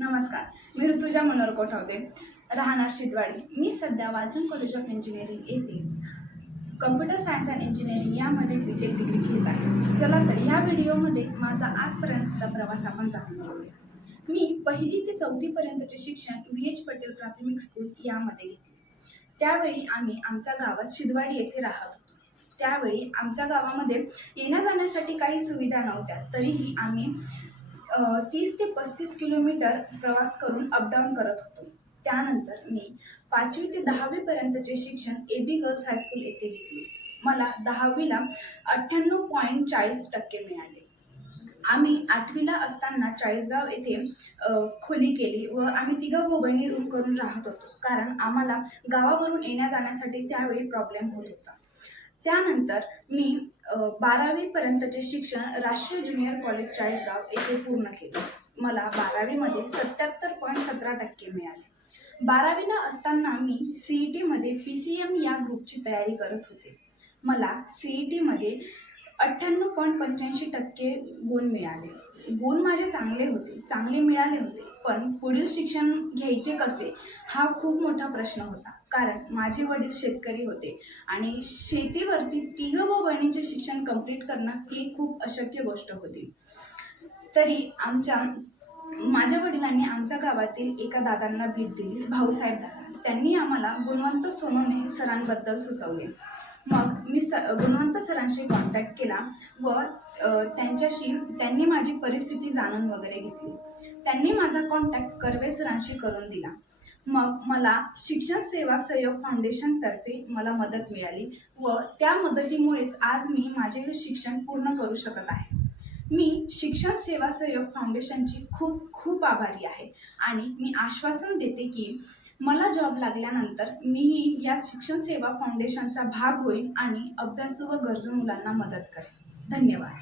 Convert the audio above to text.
नमस्कार, मी ऋतुजा मनोहर कोठावदे, राहणार शिदवाडी। मी सध्या वालचंद कॉलेज ऑफ इंजिनिअरिंग येथे कम्प्युटर सायन्स अँड इंजिनिअरिंग यामध्ये बीटेक डिग्री घेत आहे। चला तर या व्हिडिओमध्ये माझा आजपर्यंतचा प्रवास आपण जाणून घेऊया। मी 1ली ते 4थी पर्यंतचे शिक्षण VH पटेल प्राथमिक स्कूल यामध्ये घेतले। त्यावेळी आम्ही आमच्या गावात शिदवाडी येथे राहत होतो। त्यावेळी आमच्या गावामध्ये येण्या जाण्यासाठी काही सुविधा नव्हत्या, तरीही आम्ही 30 ते 35 किलोमीटर प्रवास करून अपडाऊन करत होतो। त्यानंतर मी 5वी ते 10वी पर्यंतचे शिक्षण AB गर्ल्स हायस्कूल येथे घेतले। मला 10वीला 98.40% मिळाले। आम्ही 8वीला असताना चाळीसगाव येथे खोली केली व आम्ही तिघं भाऊ-बहिणी रूम करून राहत होतो, कारण आम्हाला गावावरून येण्या जाण्यासाठी त्यावेळी प्रॉब्लेम होत होता। त्यानंतर मी 12वी पर्यंतचे शिक्षण राष्ट्रीय ज्युनियर कॉलेज चाळीसगाव येथे पूर्ण केले। मला 12वीमध्ये 77.17% मिळाले। 12वीला असताना मी CET मध्ये PCM या ग्रुपची तयारी करत होते। मला CET मध्ये 98.85% गुण मिळाले। गुण माझे चांगले मिळाले होते, पण पुढील शिक्षण घ्यायचे कसे हा खूप मोठा प्रश्न होता, कारण माझे वडील शेतकरी होते आणि शेतीवरती तिघं भाऊ बहिणींचे शिक्षण कंप्लीट करणं ही खूप अशक्य गोष्ट होती। तरी माझ्या वडिलांनी आमच्या गावातील एका दादांना भेट दिली, भाऊसाहेब दादा। त्यांनी आम्हाला गुणवंत सोनवणे सरांबद्दल सुचवले। मग मी गुणवंत सरांशी कॉन्टॅक्ट केला व त्यांनी माझी परिस्थिती जाणून वगैरे घेतली। त्यांनी माझा कॉन्टॅक्ट कर्वे सरांशी करून दिला। मग मला शिक्षण सेवा सहयोग फाउंडेशनतर्फे मला मदत मिळाली व त्या मदतीमुळेच आज मी माझे शिक्षण पूर्ण करू शकत आहे। मी शिक्षण सेवा सहयोग फाउंडेशनची खूप आभारी आहे आणि मी आश्वासन देते की मला जॉब लागल्यानंतर मीही या शिक्षण सेवा फाउंडेशनचा भाग होईन आणि अभ्यासू व गरजू मुलांना मदत करेन। धन्यवाद।